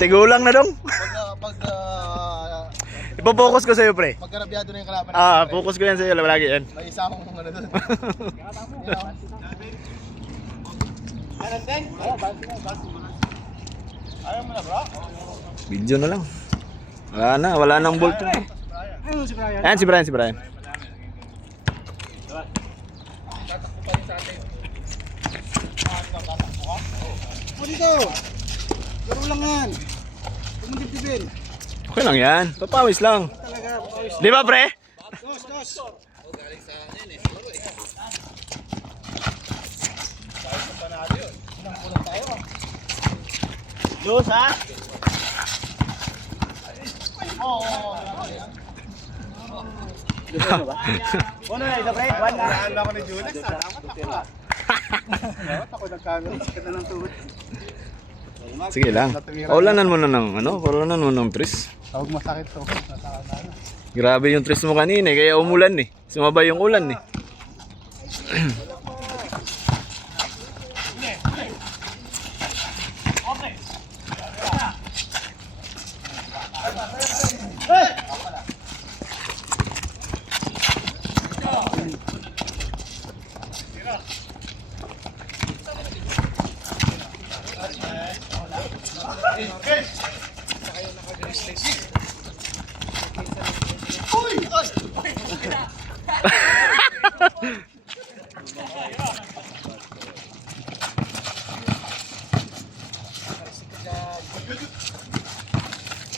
Tigulang na dong. Pag Ipo-focus ko sa'yo, pre. magkarabyado na yung kalaban Focus ko yan sa'yo. Lagi yan. may isa akong ano doon. Ayaw mo na bro? Video na lang. Wala nang bolt. Ayun si Brian. Ayan si Brian. O dito! Garo lang yan! Huwag mong dibdibin. Okay lang yan. Papawis lang. Talaga, papawis. Di ba, pre? Dos! Dos, ha? Ano na ito, pre? Wala ako ni Julex. Ako nagkamera. Sikat na ng tuhod. Sige lang. Paulanan mo na ng tris. Tawag masakit to. Grabe yung tris mo kanina, kaya umulan eh. Sumabay yung ulan eh.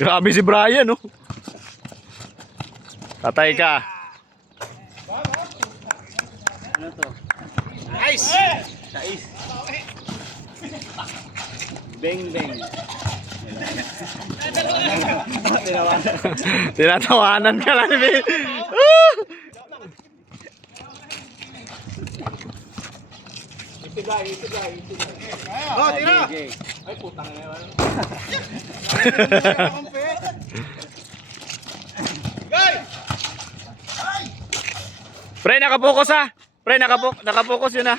Grabe si Brian, oh. Tatay ka. Ano to? Nice! Sais! Beng beng! Tinatawanan ka lang, eh. Itigay! Oh, tira! Ay, putang na yun. Pre, nakapokus ha. Pre, nakapokus yun ha.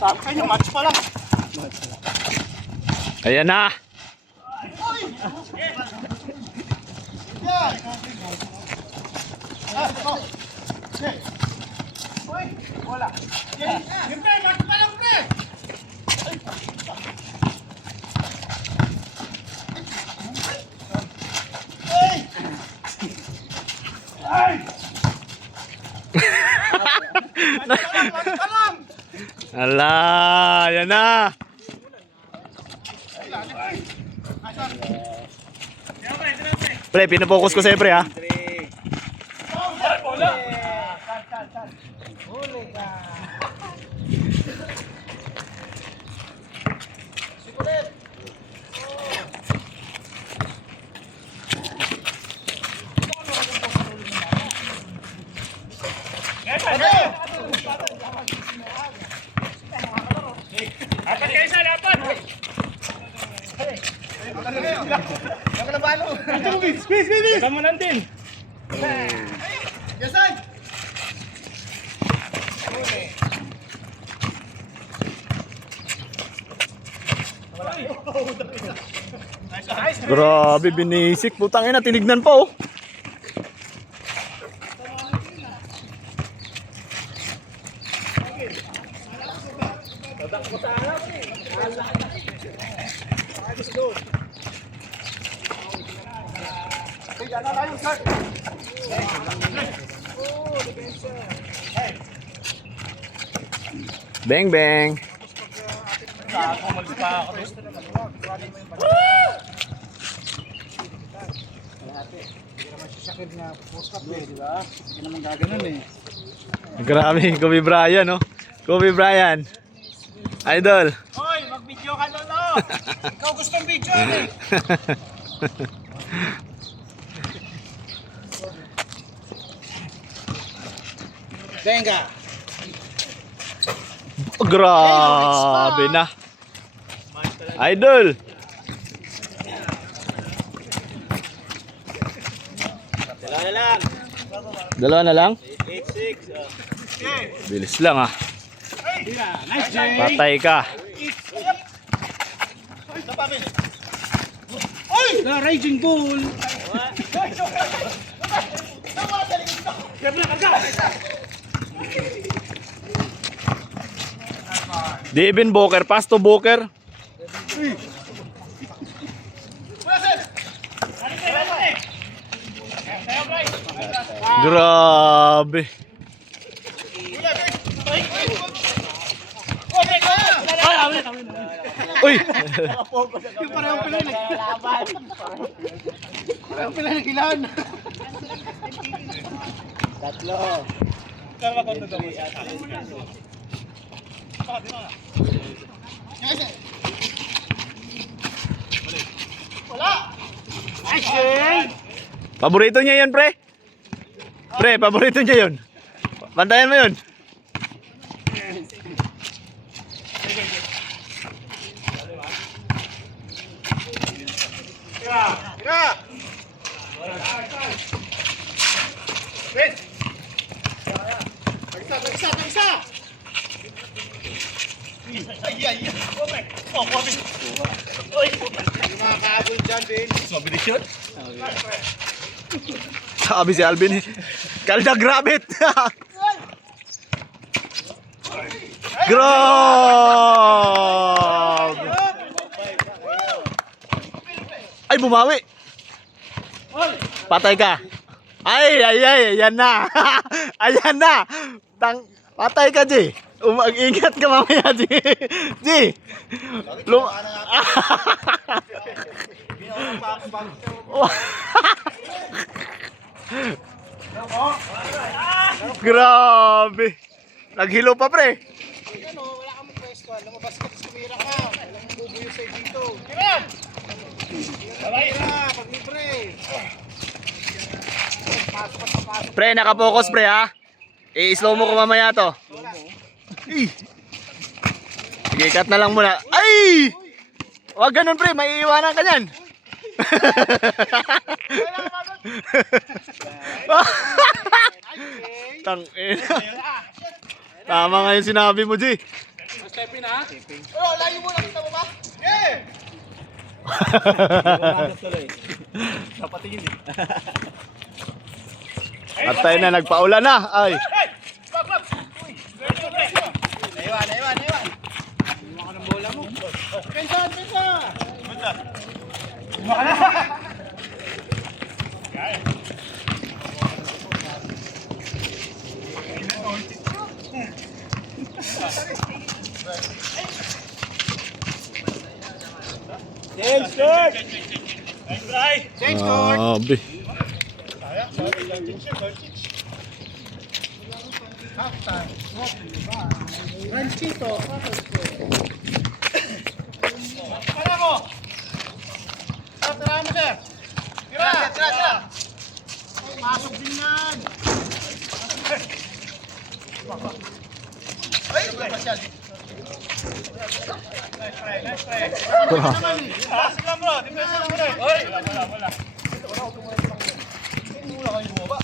Sabi kayo, match pa lang. Ayan na. Wala. Yung pre, match pa lang pre. Ala, ayan na. Pre, pinapokus ko sa'yo, pre, ha. Kamu nantin. Yasan. Grabe, binisik. Putang ina, tinignan pa, oh. Bang bang. Grabe, Kobe Bryant, no? Kobe Bryant. Idol. Hoy, mag-video ka doon, no? Ikaw gustong video, eh. Venga. Grabe na. Idol. Dala na lang. Dalawa na lang? 8-6. Bilis lang ah. Nice, Jay. Patay ka. The Raging Bull. Devin Booker, pass to Booker. Grabe. Uy! Yung parehong pila parehong pila ng ilan. Tatlo. Wala. Nice, Jay. Paborito niya yun, pre. Pre, paborito niya yun. Bantayan mo yun. Tira. Wait. Tagisa. Ay. Oh, wabi. Oy. Mga kaabol dyan, din. Mabilis yun? Sabi si Alvin, kaldag rabbit. Grabe. Ay, bumawi. Patay ka. Ay, yan na. Ayan na. Patay ka, G. Mag-ingat ka mamaya, G. G. Grabe. Naghilo pa, pre. Ano, wala kang pwesto. Lumabas ka, tapos kumira ka. Walang bubuyo sa'yo dito. Tira! Tira, pag libre. Pasok at papasok. Pre, nakapokus, pre, ha? I-slow mo ko mamaya to. Sige, cut na lang muna. Ay! Wag ganun, pre. May iiwanan ka niyan. Tangina. Tama nga yung sinabi mo, G. Stepin, ha? Oh, layo mo lang. Kita mo ba? Yeah! At tayo na, nagpaulan na. Ay. Naiwan. Lima ka ng bola mo. Pensa! Lima ka na. Change court! Grabe. Ranchito. Tara mo! Tara mo, sir! Tira! Pasok din yan! Ay! Pasyal! Nice try! Pasok lang bro! Defense lang bro! Wala! Wala kayo bumaba!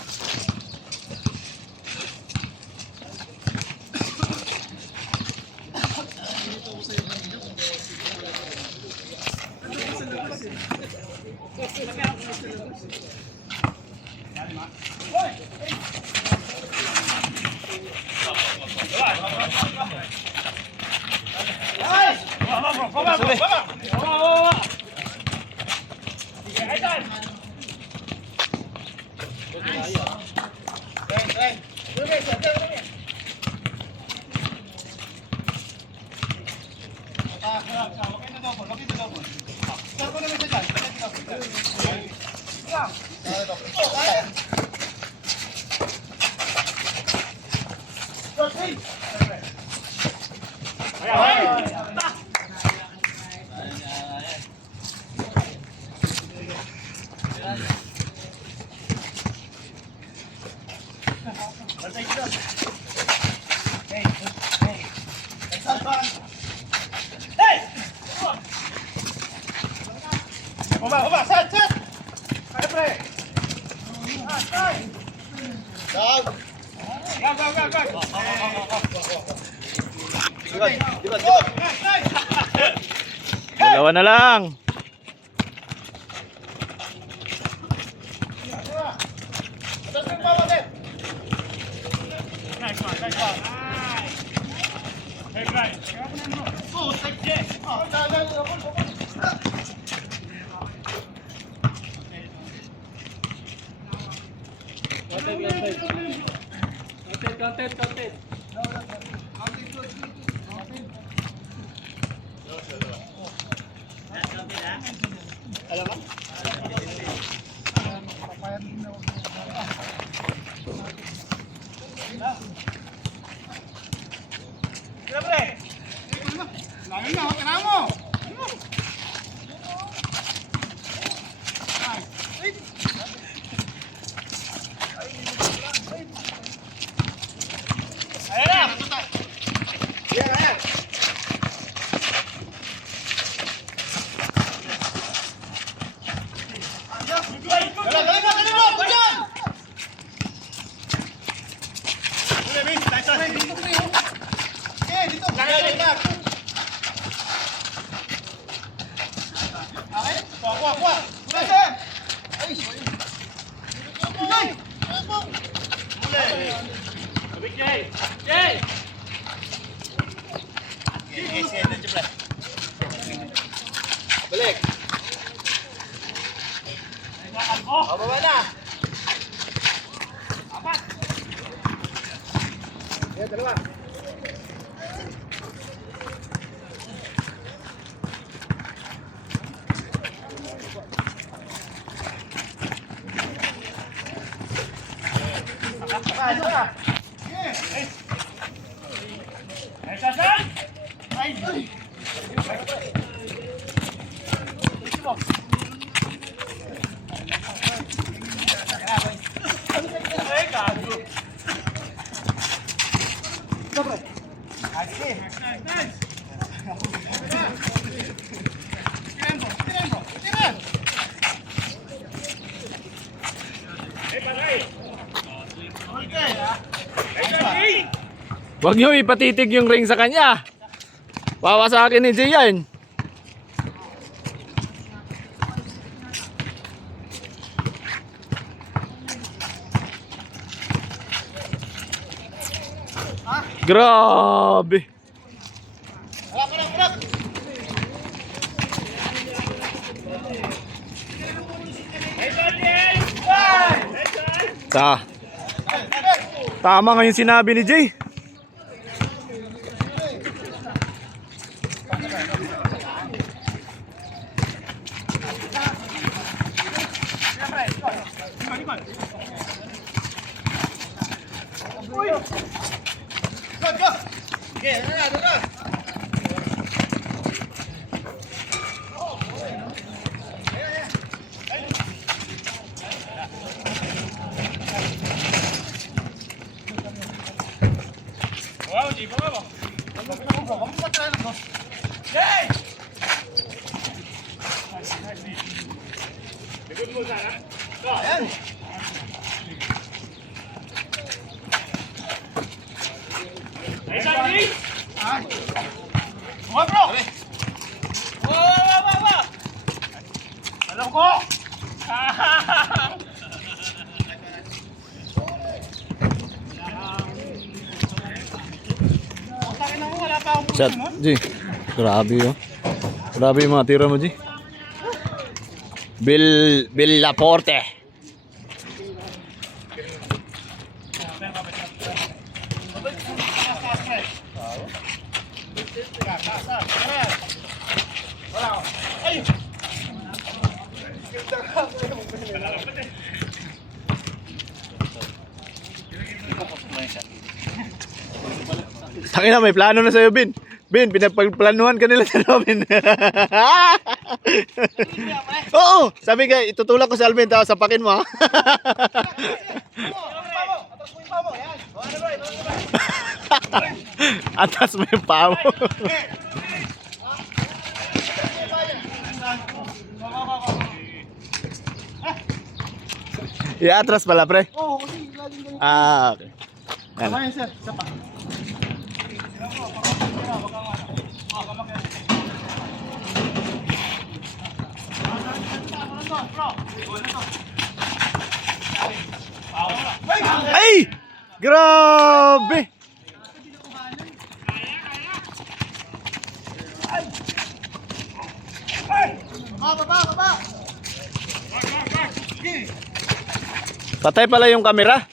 Set! Ay, pre! Stop! Dalawa na lang. Lain na, kailangan mo. Balik. Oh, baba na. Apat. Yan, dalawa. Huwag nyo ipatitig yung ring sa kanya. Wawa sa akin ni Jay yan. Grabe. Tama nga yung sinabi ni Jay. Alam ko! Chat, G. Grabe oh. Grabe yung mga tira mo, G. Bill Laporte. Tangina, may plano na sa'yo, Bin. Bin, pinagplanuhan ka nila sa Bin. Oo, sabi ka, itutulak ko sa Alvin, tapos sapakin mo, ha? Atas mo yung paa mo. Atras pala, pre. Oo, kasi laging ganito. Ah, okay. Yan. Kamayan sir, isa pa. Ay! Grabe! Baba! Patay pala yung camera.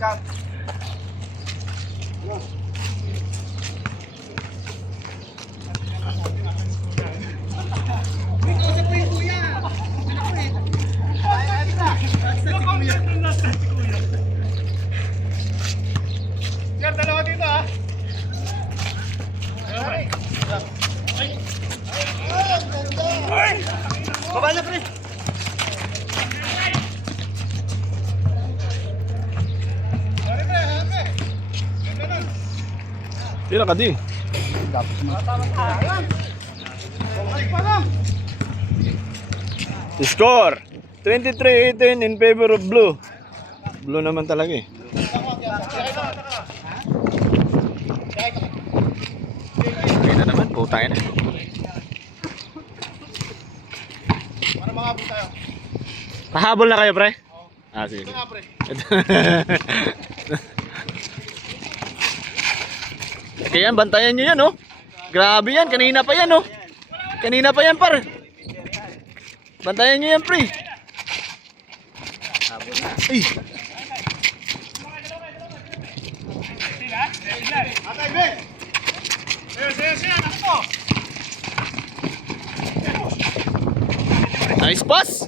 Cut. Sir, dalawa dito ah. Baba na pre. Tira ka di. Score 23-18 in favor of blue. Blue naman talaga eh. Ayun na naman, putang ina. Para makabot tayo. Pahabol na kayo, pre? Ah, sige. Ito nga pre. Kaya bantayan nyo yan, oh. Grabe yan, kanina pa yan, oh. Kanina pa yan, par. Bantayan nyo yan, pre. Ay. Atay be. Sige, ako. Nice pass.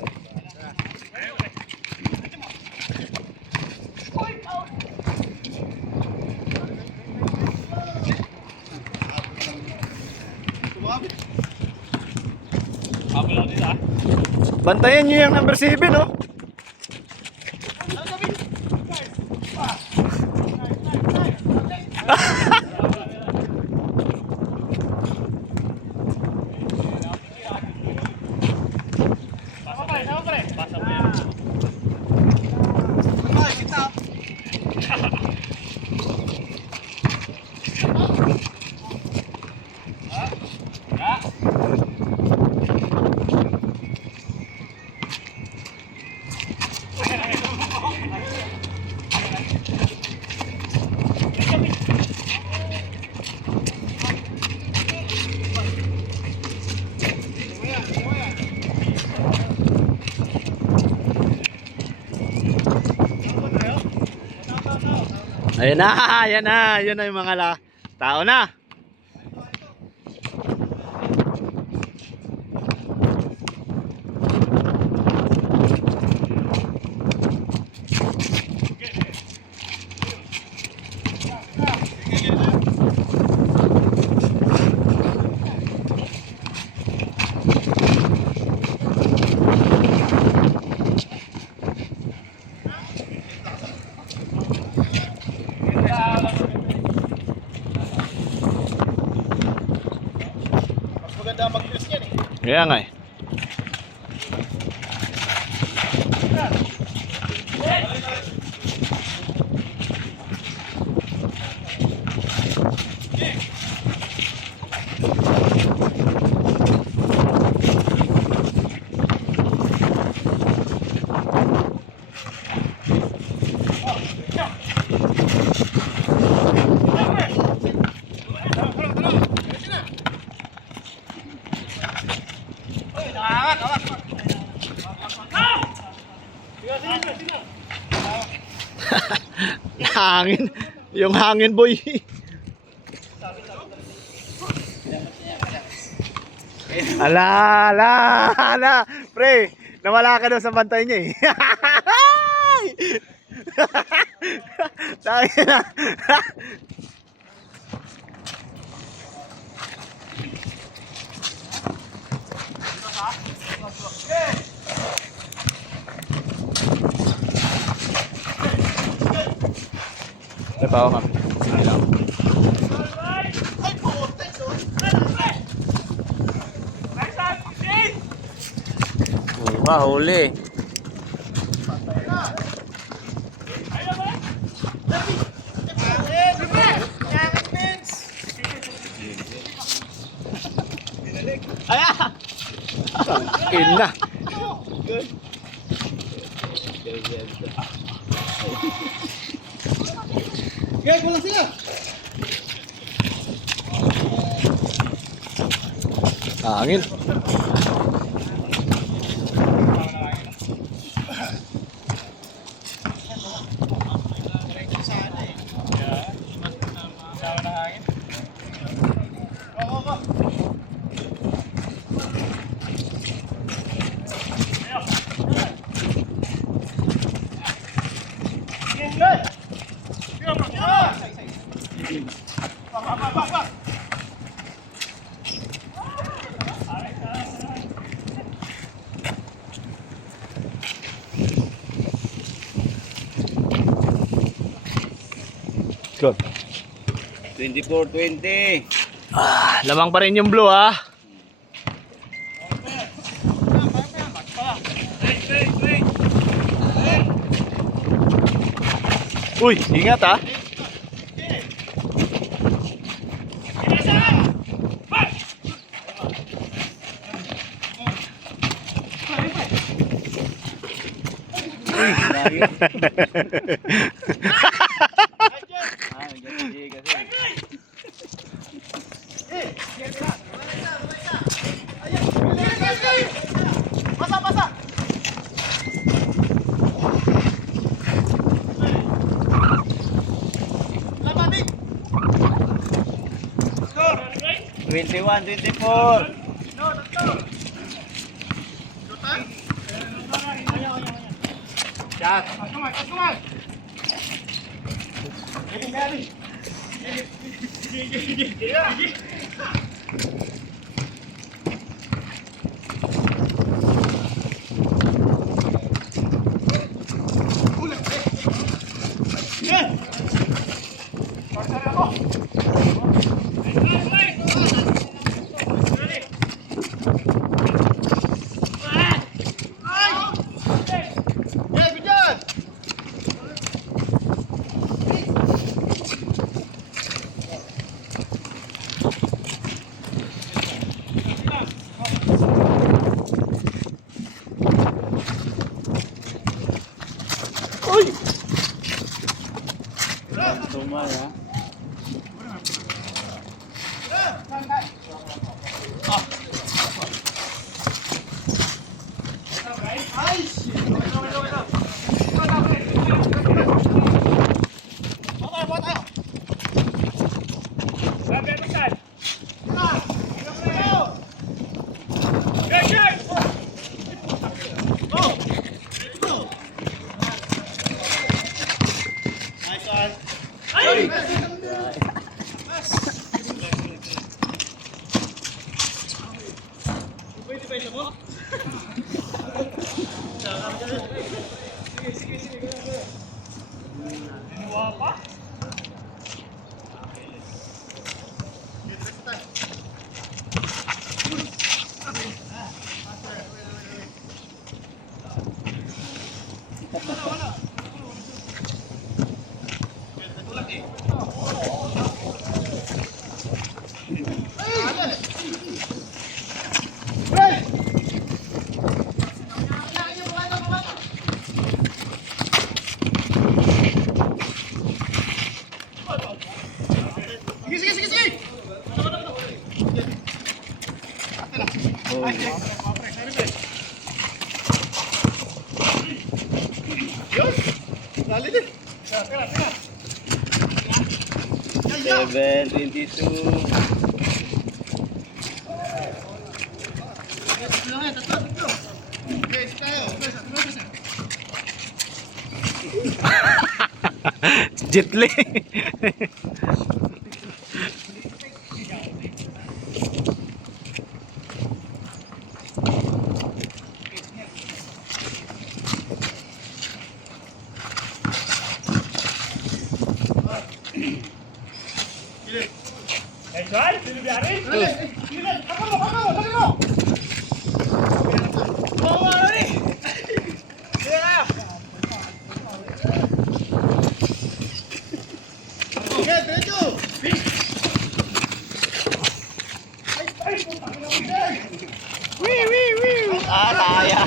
Bantayan nyo yung number 7, oh. Ayan na, yun na yung mga tao na. Maganda mag-dress yan eh. Kaya nga eh. Hangin. Yung hangin, boy. Ala. Pre, nawala ka daw sa bantay niya eh. Tangin na. pa ako, ma'am. Sige lang. Huli. Ayan! Ina! Guys, wala sila. Hangin. Good. 24-20. Lamang pa rin yung blue, ha. Uy, ingat, ha. Pasa. 21-24. Shot. Tumal, ha? Seven, 22. Jetli. Ah, kaya.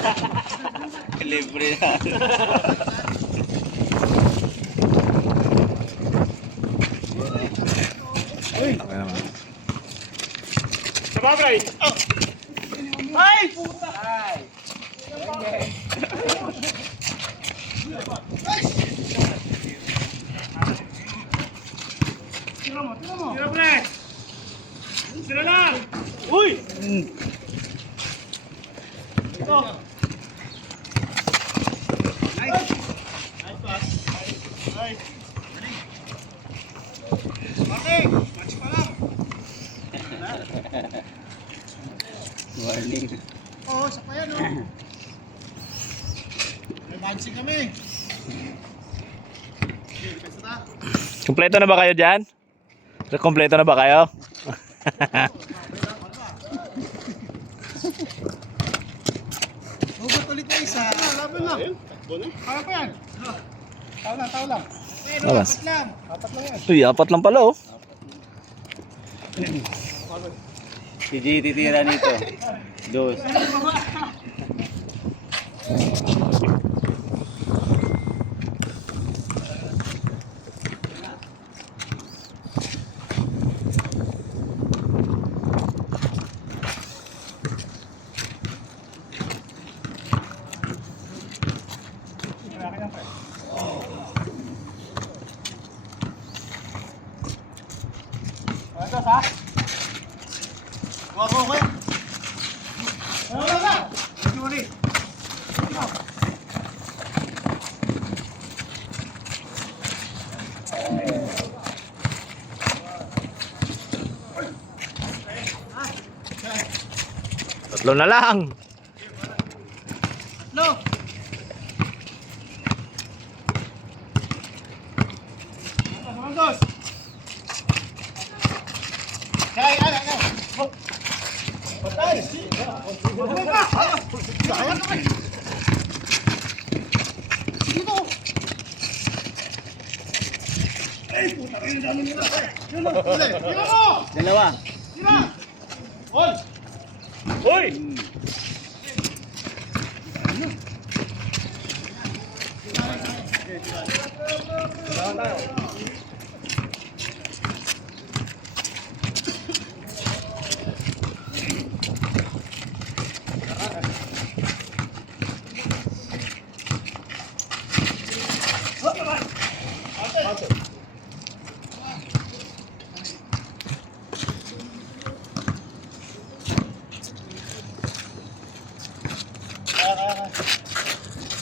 Libre na. Okay naman. Sabagay! Ay! Puta! Tira mo! Tira, pre! Tira lang! Uy! Ito! Nice! Nice pass! Nice! Okay! Match pa lang! Warning. Oo, sa pa yan, oh! May dancing kami! Okay, basta ta! Kompleto na ba kayo dyan? Kompleto na ba kayo? Hugot ulit na isa! Laban lang! Kaya pa yan! Tao lang, tao lang! Pero, Alas. apat lang! Apat lang yan! Uy, apat lang pala oh. Si G titira nito. Dos. Ito, ha? Wag mo, okay? Wala ka! Medyo ulit. Tatlo na lang. No! Dos! Kaya, kaya, kaya! Patay! Patay ka! Kaya ka! Dito! Ay, puta kayo, dami nila! Yun lang! Tira mo! Dalawa. Tira! Hold! Hoy!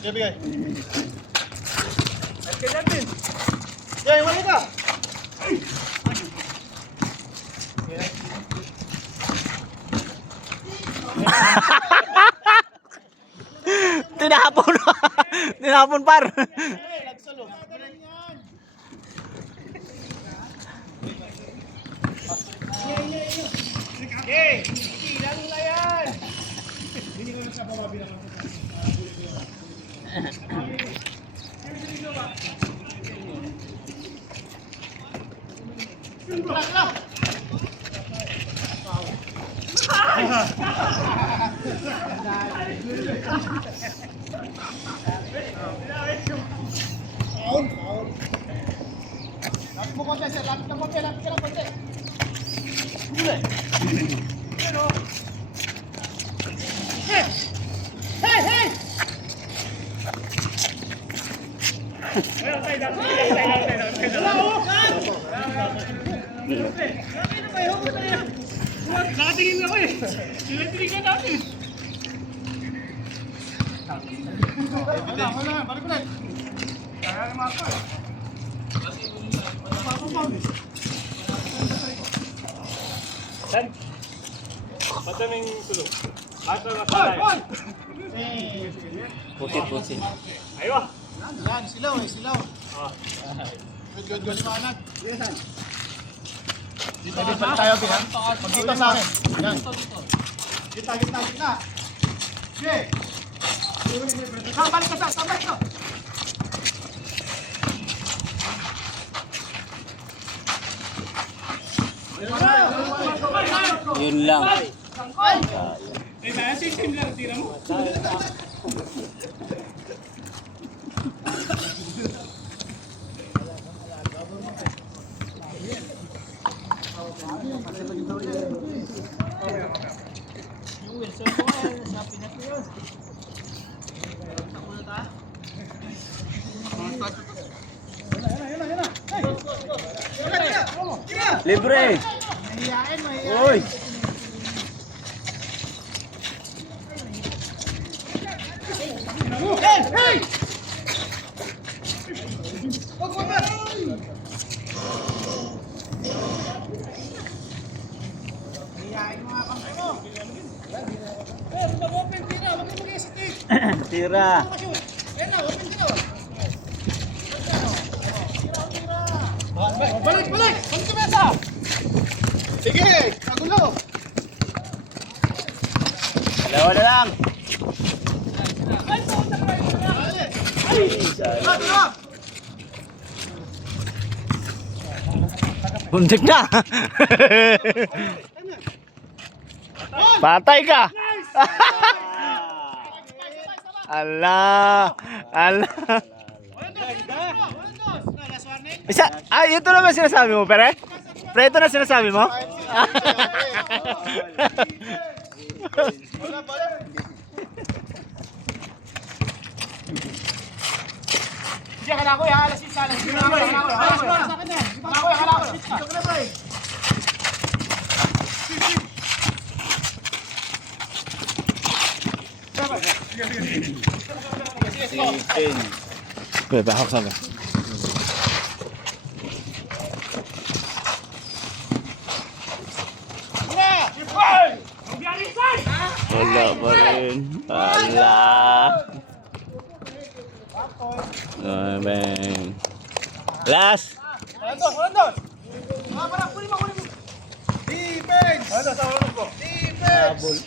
Sige, bigay. At ka dyan din. Sige, wala ka. Tinapon. Tinapon par. Nagsalo. Okay, ilan na yan? Hindi ko na siya pawabilang. Paul, Paul. Lapit mo konti, sir. Lapit lang konti, lapit ka lang konti. Huli. Pero. Hey! Hey, hey! Nakatingin ako eh. Tinitingin natin. Wala, balik ulit. Kaya ni Marco eh. San? Ba't naming tulog? Ba't na masalay? Pusit. Aywa! Yan, silaw eh, silaw. Good, liwanag. Yes, Dito tayo, Bin, ha? Magkita sa akin. Yan. Gitna. Sige. Balik ka. Yun lang. Libre! Uy! Hey! Tira! Balik sa mesa! Sige, kagulo! Dalawa na lang! Buntik na. Patay ka. Allah. Isa, ito naman sinasabi mo, pere? Pre, ito na sinasabi mo? Diyan ka na ko, alas isa. Sipin. Kuya, bahak sana. Wala pa rin. Ala. Bang. Last. Walang defense! Defense!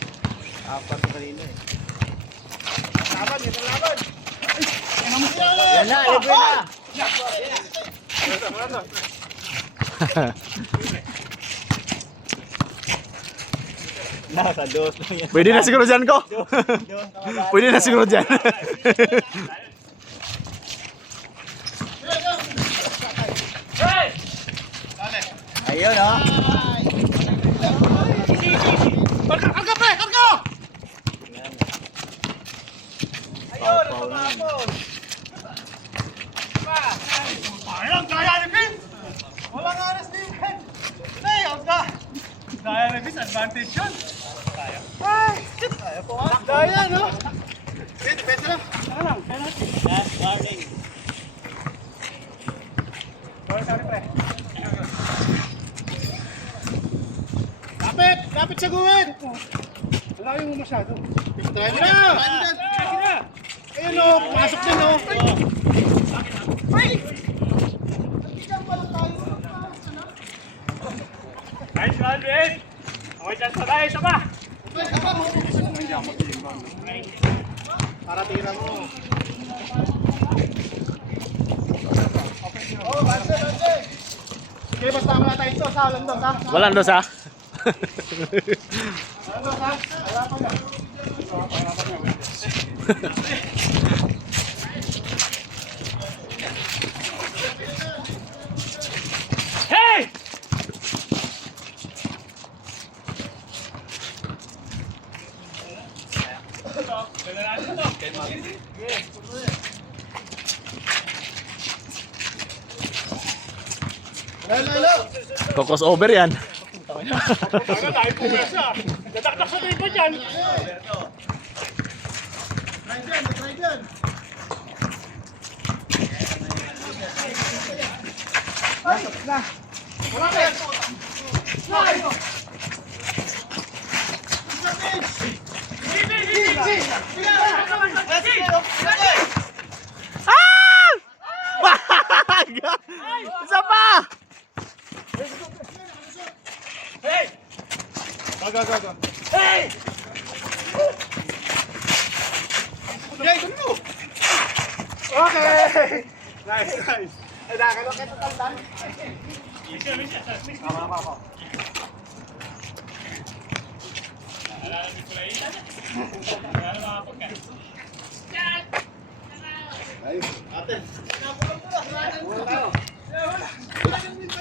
Apat na kanina eh. Laban! Yan na, libre na. Nasa dos lang yan. Pwede na siguro dyan ko. Pwede na siguro dyan. Ayun oh. Karga pre! Karga! Ayun, napapapon. Ayun, kaya ni Pin! Walang aras din! Hey, Ogda! Kaya ni Pin, advantage yun! Ay! Kaya po nga! Kaya, no? Pin, pwede lang! Kaya lang! Last warning. Sorry, pre! Lapit sa guwid! Malayo mo masyado. Try mo na! Ayun o, pasok din o. Ay! Nice one, Luis! Okay dyan sa tayo, isa pa! Para tira mo. Oh, banse! Sige, basta mo na tayo ito sa Landos, ha? Walang dos ha? Landos, ha? Wala pa na. Hey! Lalo! Kokos over yan. Ano tayo pumesa? Dadakdak sa table dyan! Try dyan! Ay! Na! Wala ka yan! Ay! Isa pa! go. Hey! Yay, go! Okay! Nice. Ay, nakakalo kayo sa taldan.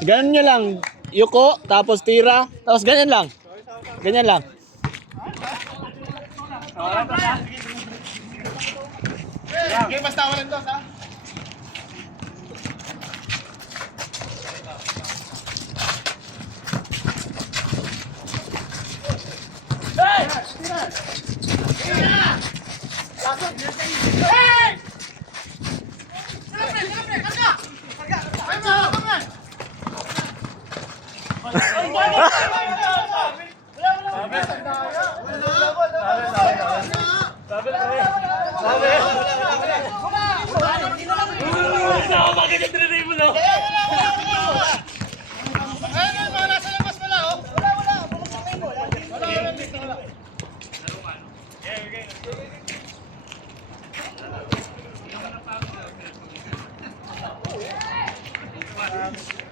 Ganyan nyo lang. Yuko, tapos tira, tapos ganyan lang. Ganyan lang. Okay, basta walang dos, ha?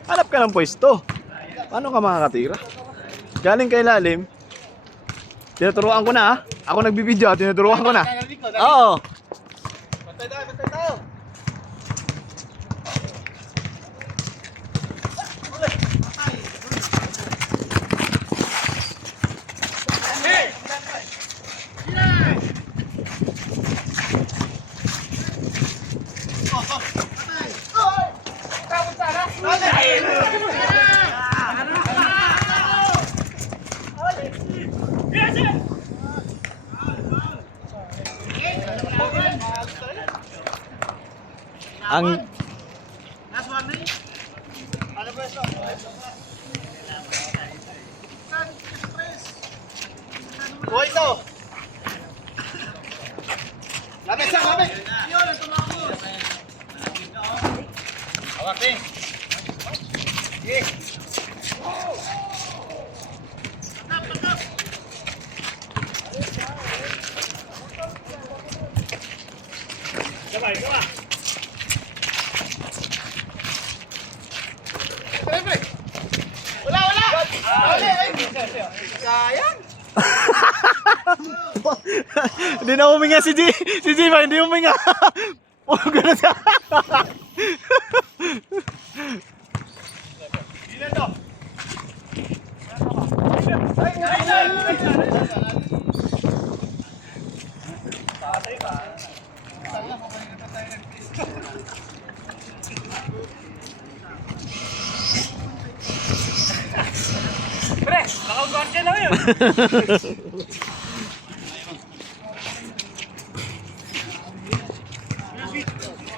Hanap ka ng pwesto. Paano ka makakatira? Galing kay lalim. Tinuturuan ko na ha. Ako nagbibideo, tinuturuan ko na. Oo. Bantay tayo. Ang Last one, eh? Ano ba ito? Buhay ito! Lapit sa, lapit! Yun, ang tumako! Hawak eh! Sige! Patap! Sabay, sabay. Wala! Sayang! Hindi na huminga si G. Si G ba? Hindi huminga. Puro ganun siya. Ilan to? Pre, naka-guard ka lang yun.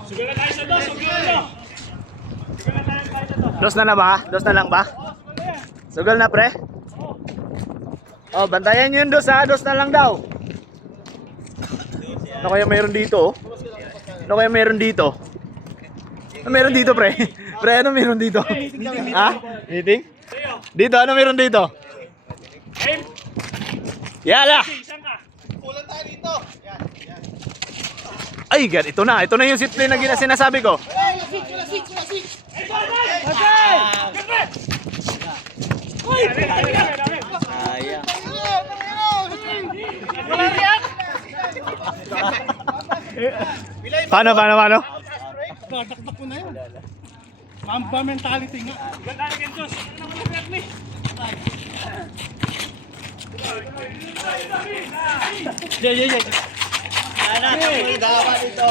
Sugal na tayo sa dos, sugal na. Sugal na tayo sa dos. Dos na ba? Dos na lang ba? Sugal na pre? Oh, bantayan nyo yung dos ha. Dos na lang daw. Ano kaya meron dito? Ano kaya meron dito? Ano meron dito pre? Pre, ano meron dito? Ha? Meeting? Dito, ano meron dito? Aim, Yala! isang ka. Kulang tayo dito! Yan, yan. Ay, God, ito na. Ito na yung seat play na sinasabi ko. Hey, lasik! Okay! Uy! Sayang. Paano? Taktak mo na yun. Mamba mentality nga. Ganda ng dos. Ano naman ang pet me? Anak, ako dawa dito.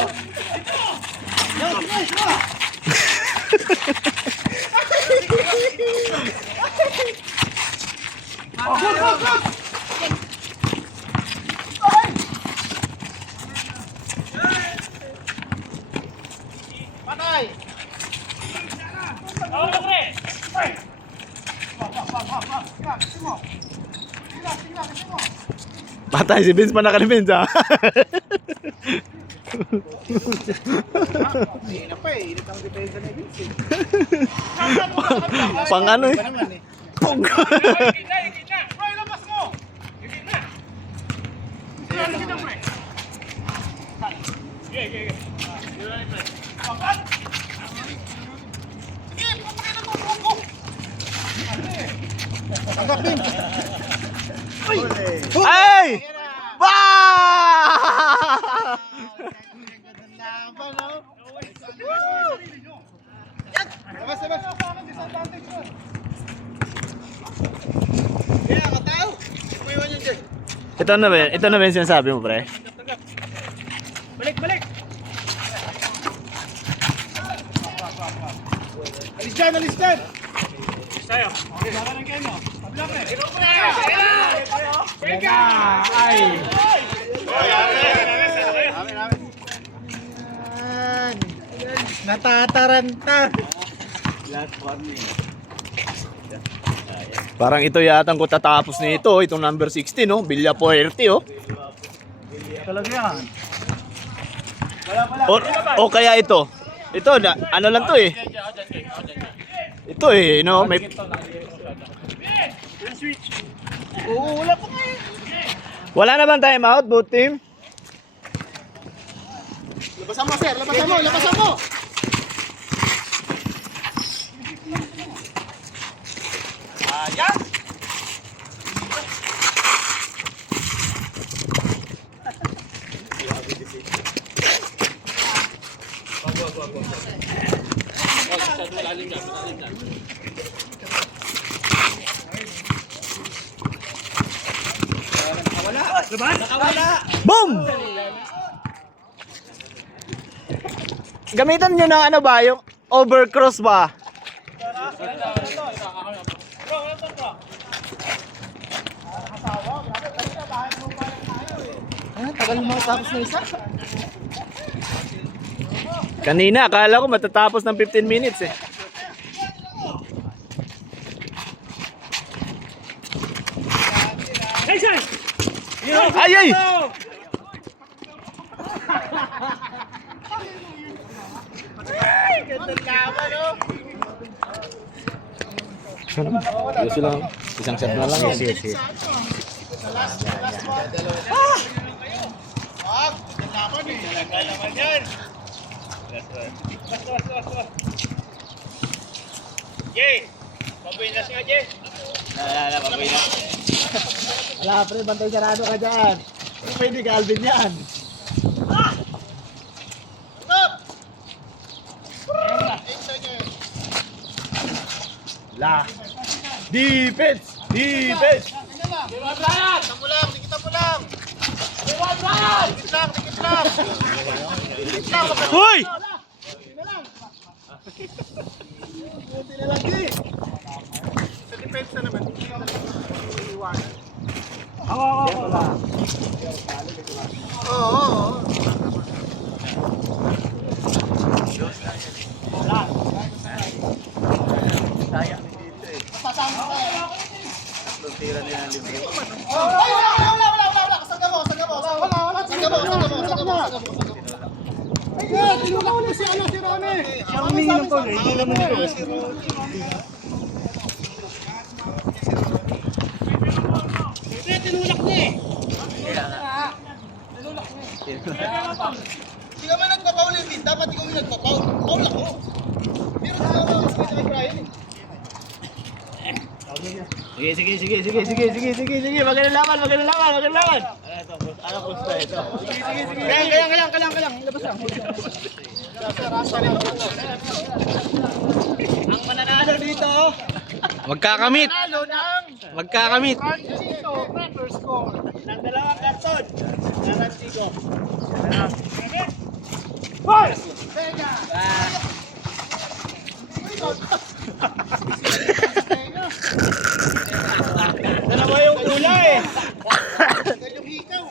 Patay! Tawag na pre! Ay! Patay si Vince pa naka-defense ha. Hindi na pa eh. Init ang depensa ni Vince. Pang ano eh. Iba naman eh. Pog. Kita! Roy, labas mo! Ay! Ba! Ito na ba? Ito na ba yung sinasabi mo, pre? Balik, balik! Alis dyan, alis dyan! Tayo. Natataranta! Parang ito yata kung tatapos nito, itong number 16, no? Villa Puerte, oh. Talaga yan. O kaya ito. Ito, ano lang to eh. Ito eh, no? May... Oo, wala pa kayo. Wala na bang time out, both team? Labasan mo, sir. Labasan mo, labasan mo! Boom! Gamitan nyo ng ano ba, yung overcross ba? Tagal mo matapos na isa. Kanina, akala ko matatapos ng 15 minutes eh. Jason! Ay, ay! Ayos lang. Isang set na lang eh. Wag, laban eh. Talaga naman yan. Jay! Pabuinas nga, Jay! Wala, pre, bantay sarado ka dyan. Hindi pwede Calvin yan. La. Defense! Defense! Kita mo lang, dikita mo lang. Dikit lang, dikit lang. Dikit lang, Hoy! buti na lang di. Sa depensa naman. Oo. Wala. Kasangga mo. Ay, tinulak mo si Ronnie. Siya humingi ng paul, hindi naman ito. Tinulak niya eh. Hindi ka man nagpapaul yung pin, dapat ikaw yung nagpapaul. Paul ako. Pero sa Brian eh. Sige. Magandang laban. Ano pusta ito? Kalang. Labas lang. Ang mananalo dito. Magkakamit. Nalo ng Magkakamit. Archito Cracker Score. Ng dalawang karton. Garantigo. Vega. Dalawa yung ula eh. Yung hikaw.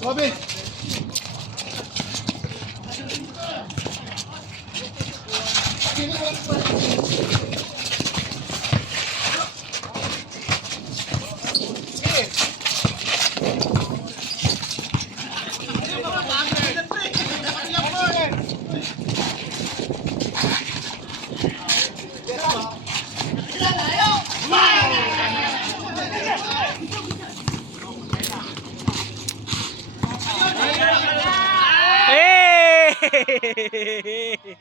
Robin. Hey!